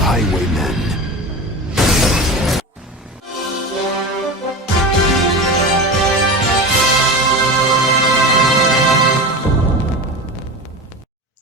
Highwaymen.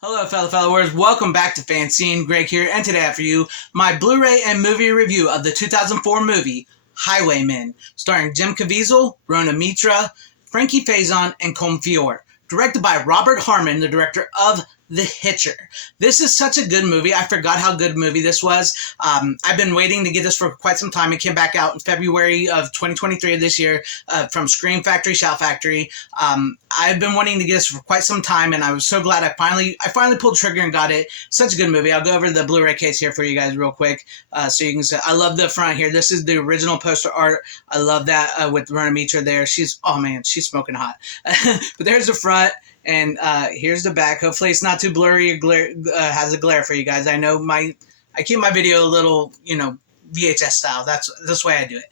Hello, fellow followers. Welcome back to FanZcene. Greg here, and today I have for you my Blu-ray and movie review of the 2004 movie Highwaymen, starring Jim Caviezel, Rona Mitra, Frankie Faison, and Colm Feore. Directed by Robert Harmon, the director of The Hitcher. This is such a good movie. I forgot how good a movie this was. I've been waiting to get this for quite some time. It came back out in February of 2023 of this year from Scream Factory, Shout Factory. I've been wanting to get this for quite some time, and I was so glad I finally pulled the trigger and got it. Such a good movie. I'll go over the Blu-ray case here for you guys real quick, so you can see. I love the front here. This is the original poster art. I love that with Rona Mitra there. Oh man, she's smoking hot. But there's the front. And here's the back. Hopefully it's not too blurry or has a glare for you guys. I know I keep my video a little, VHS style. That's the way I do it.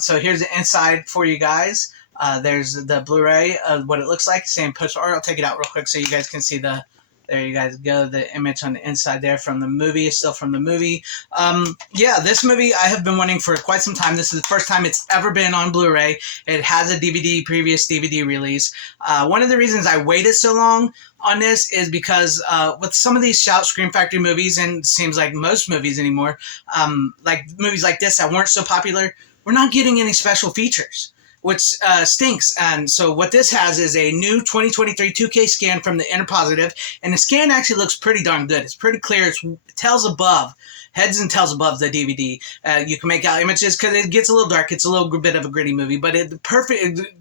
So here's the inside for you guys. There's the Blu-ray of what it looks like. Same poster art. I'll take it out real quick so you guys can see there you guys go. The image on the inside there from the movie, still from the movie. Yeah, this movie I have been wanting for quite some time. This is the first time it's ever been on Blu-ray. It has a previous DVD release. One of the reasons I waited so long on this is because with some of these Scream Factory movies, and it seems like most movies anymore, like movies like this that weren't so popular, we're not getting any special features, which stinks. And so what this has is a new 2023 2K scan from the Interpositive, and the scan actually looks pretty darn good. It's pretty clear. It's heads and tails above the DVD. You can make out images because it gets a little dark. It's a little bit of a gritty movie, but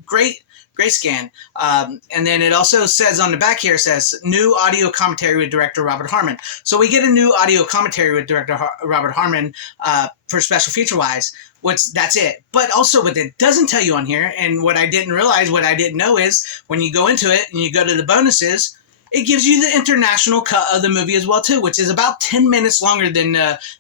great scan. And then it also says on the back here, it says new audio commentary with director Robert Harmon. So we get a new audio commentary with director Robert Harmon for special feature wise. That's it. But also what it doesn't tell you on here, and what I didn't realize, what I didn't know is when you go into it and you go to the bonuses, it gives you the international cut of the movie as well too, which is about 10 minutes longer than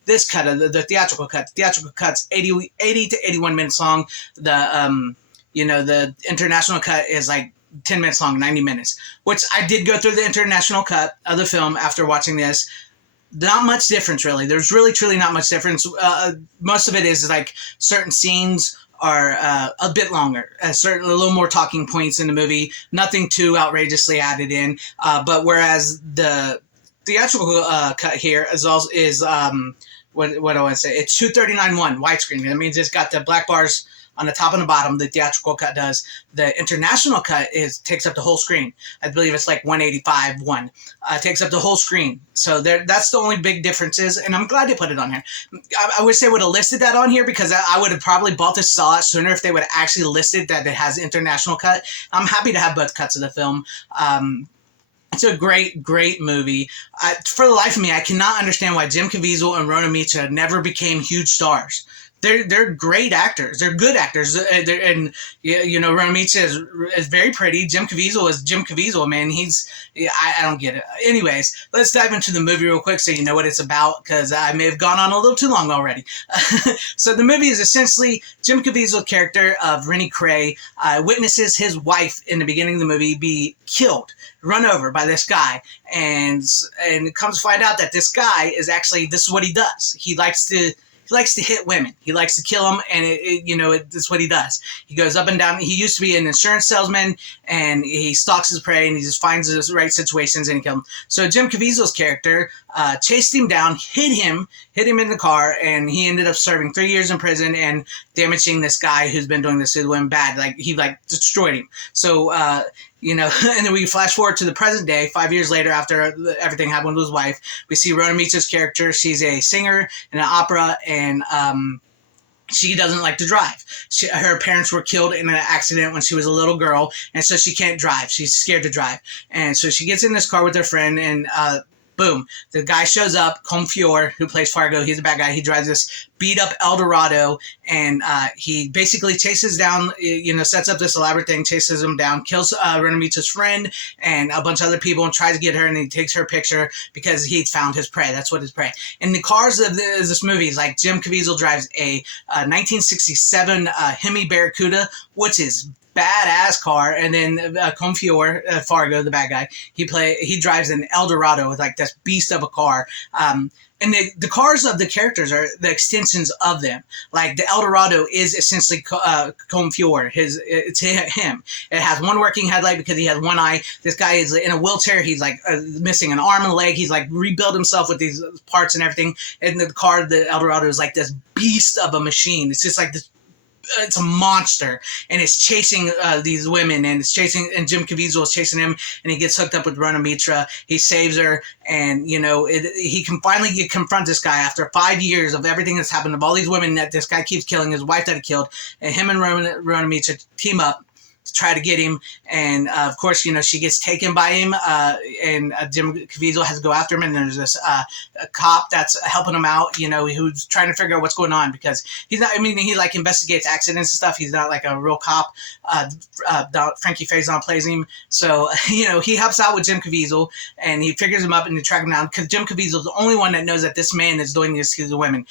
this cut of the theatrical cut. The theatrical cut's 80 to 81 minutes long. The international cut is like 10 minutes long, 90 minutes, which I did go through the international cut of the film after watching this. Not much difference, really. There's really, truly not much difference. Most of it is like certain scenes are a bit longer, a little more talking points in the movie. Nothing too outrageously added in. But whereas the theatrical cut here is what do I want to say? It's 239:1 widescreen. That means it's got the black bars on the top and the bottom. The theatrical cut does. The international cut takes up the whole screen. I believe it's like 185:1. Takes up the whole screen. So that's the only big differences, and I'm glad they put it on here. I wish they would have listed that on here, because I would have probably bought this a lot sooner if they would have actually listed that it has international cut. I'm happy to have both cuts of the film. It's a great, great movie. For the life of me, I cannot understand why Jim Caviezel and Rona Mitra never became huge stars. They're great actors. They're good actors. Rona Mitra is very pretty. Jim Caviezel is Jim Caviezel, man. I don't get it. Anyways, let's dive into the movie real quick so you know what it's about, because I may have gone on a little too long already. So the movie is essentially Jim Caviezel's character of Rennie Cray witnesses his wife in the beginning of the movie be killed, run over by this guy, and comes to find out that this guy is actually, this is what he does. He likes to hit women. He likes to kill them, and it's what he does. He goes up and down. He used to be an insurance salesman, and he stalks his prey, and he just finds the right situations and he kills him. So Jim Caviezel's character chased him down, hit him in the car, and he ended up serving 3 years in prison and damaging this guy who's been doing this to him bad. He destroyed him. So and then we flash forward to the present day, 5 years later, after everything happened with his wife. We see Rona Mitra's character. She's a singer in an opera, and she doesn't like to drive. Her parents were killed in an accident when she was a little girl, and so she can't drive. She's scared to drive. And so she gets in this car with her friend, and boom, the guy shows up, Colm Feore, who plays Fargo. He's a bad guy. He drives this beat-up Eldorado, and he basically chases down, sets up this elaborate thing, chases him down, kills Rona Mitra's friend and a bunch of other people, and tries to get her, and he takes her picture because he found his prey. That's what his prey. And the cars of this movie is like Jim Caviezel drives a 1967 Hemi Barracuda, which is badass car, and then Confior, Fargo, the bad guy, he drives an Eldorado with like this beast of a car. And the cars of the characters are the extensions of them. Like the Eldorado is essentially Confior. It's him. It has one working headlight because he has one eye. This guy is in a wheelchair. He's like missing an arm and a leg. He's like rebuilt himself with these parts and everything. And the car, the Eldorado, is like this beast of a machine. It's just like this. It's a monster, and it's chasing these women, and Jim Caviezel is chasing him, and he gets hooked up with Rona Mitra. He saves her, and he can finally confront this guy after 5 years of everything that's happened, of all these women that this guy keeps killing, his wife that he killed, and him and Rona Mitra team up to try to get him, and of course, she gets taken by him, and Jim Caviezel has to go after him, and there's this a cop that's helping him out, who's trying to figure out what's going on, because he's not, he like investigates accidents and stuff. He's not like a real cop. Frankie Faison plays him, so he helps out with Jim Caviezel, and he figures him up and they track him down, because Jim Caviezel is the only one that knows that this man is doing this to the women,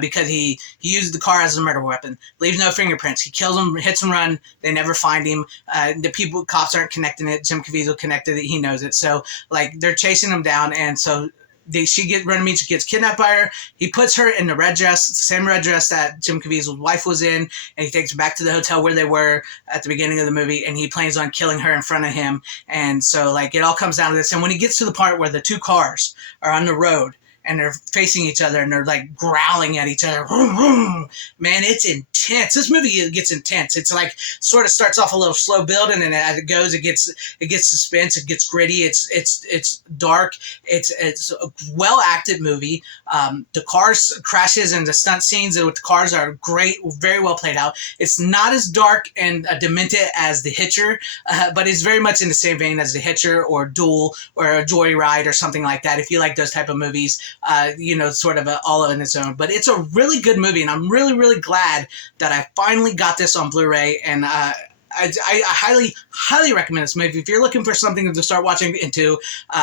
because he used the car as a murder weapon, leaves no fingerprints, he kills him, hits and run, they never find him. The cops aren't connecting it. Jim Caviezel connected it. He knows it. So like they're chasing him down, and so Rona Mitra gets kidnapped by her. He puts her in the red dress, the same red dress that Jim Caviezel's wife was in, and he takes her back to the hotel where they were at the beginning of the movie, and he plans on killing her in front of him. And so like it all comes down to this. And when he gets to the part where the two cars are on the road, and they're facing each other, and they're like growling at each other. Vroom, vroom. Man, it's intense. This movie gets intense. It's like sort of starts off a little slow build, and then as it goes, it gets suspense. It gets gritty. It's dark. It's a well acted movie. The cars crashes and the stunt scenes with the cars are great, very well played out. It's not as dark and demented as The Hitcher, but it's very much in the same vein as The Hitcher or Duel or a Joyride or something like that. If you like those type of movies. Sort of all in its own. But it's a really good movie, and I'm really, really glad that I finally got this on Blu-ray, and I highly, highly recommend this movie. If you're looking for something to start watching into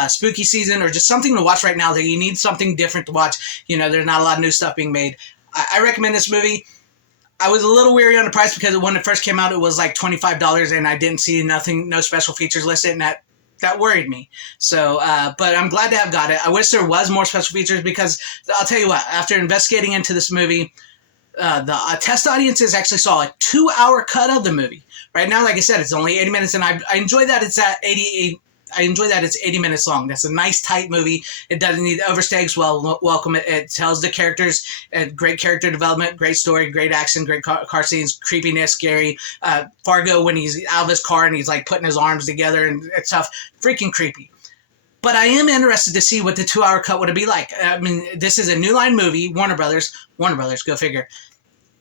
spooky season, or just something to watch right now that you need something different to watch, there's not a lot of new stuff being made, I recommend this movie. I was a little weary on the price because when it first came out, it was like $25, and I didn't see no special features listed, and that worried me. So, but I'm glad to have got it. I wish there was more special features, because I'll tell you what, after investigating into this movie, the test audiences actually saw a 2-hour cut of the movie. Right now, like I said, it's only 80 minutes, and I enjoy that it's at 88. I enjoy that it's 80 minutes long. That's a nice, tight movie. It doesn't need to overstay its welcome. It tells the characters, great character development, great story, great action, great car scenes, creepiness, scary. Fargo, when he's out of his car and he's like putting his arms together and stuff, freaking creepy. But I am interested to see what the 2-hour cut would be like. This is a New Line movie, Warner Brothers, go figure.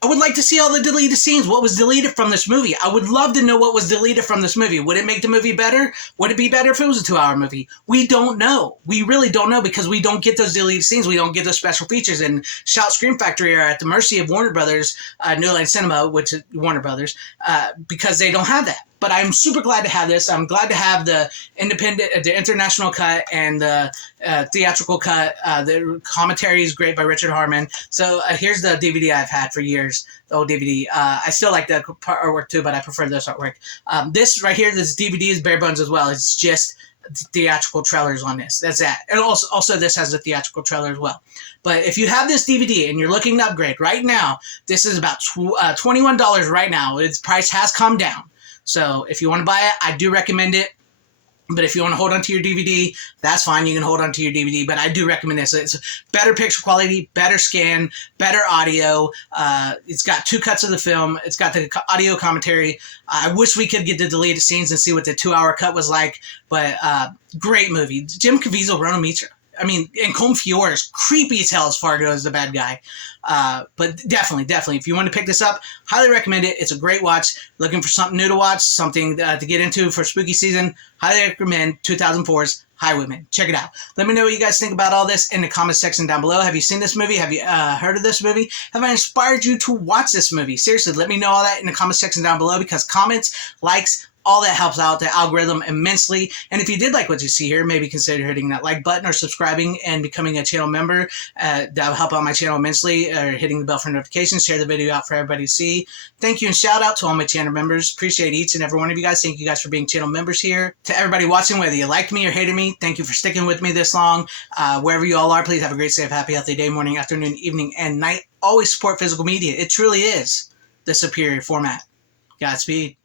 I would like to see all the deleted scenes. What was deleted from this movie? I would love to know what was deleted from this movie. Would it make the movie better? Would it be better if it was a 2-hour movie? We don't know. We really don't know, because we don't get those deleted scenes. We don't get those special features. And Shout Scream Factory are at the mercy of Warner Brothers, New Line Cinema, which is Warner Brothers, because they don't have that. But I'm super glad to have this. I'm glad to have the international cut and the theatrical cut. The commentary is great by Richard Harmon. So here's the DVD I've had for years, the old DVD. I still like the artwork too, but I prefer this artwork. This right here, this DVD is bare bones as well. It's just theatrical trailers on this. That's that. And also this has a theatrical trailer as well. But if you have this DVD and you're looking to upgrade right now, this is about $21 right now. Its price has come down. So if you want to buy it, I do recommend it. But if you want to hold on to your DVD, that's fine. You can hold on to your DVD. But I do recommend this. It's better picture quality, better scan, better audio. It's got 2 cuts of the film. It's got the audio commentary. I wish we could get the deleted scenes and see what the 2-hour cut was like. But great movie. Jim Caviezel, Rona Mitra. And Confior is creepy as hell as Fargo is the bad guy. But definitely, if you want to pick this up, highly recommend it. It's a great watch. Looking for something new to watch, something to get into for spooky season, highly recommend 2004's Highwaymen. Check it out. Let me know what you guys think about all this in the comment section down below. Have you seen this movie? Have you heard of this movie? Have I inspired you to watch this movie? Seriously, let me know all that in the comment section down below, because comments, likes, All that helps out the algorithm immensely. And if you did like what you see here, maybe consider hitting that like button or subscribing and becoming a channel member. That will help out my channel immensely. Or hitting the bell for notifications. Share the video out for everybody to see. Thank you and shout out to all my channel members. Appreciate each and every one of you guys. Thank you guys for being channel members here. To everybody watching, whether you liked me or hated me, thank you for sticking with me this long. Wherever you all are, please have a great, safe, happy, healthy day, morning, afternoon, evening, and night. Always support physical media. It truly is the superior format. Godspeed.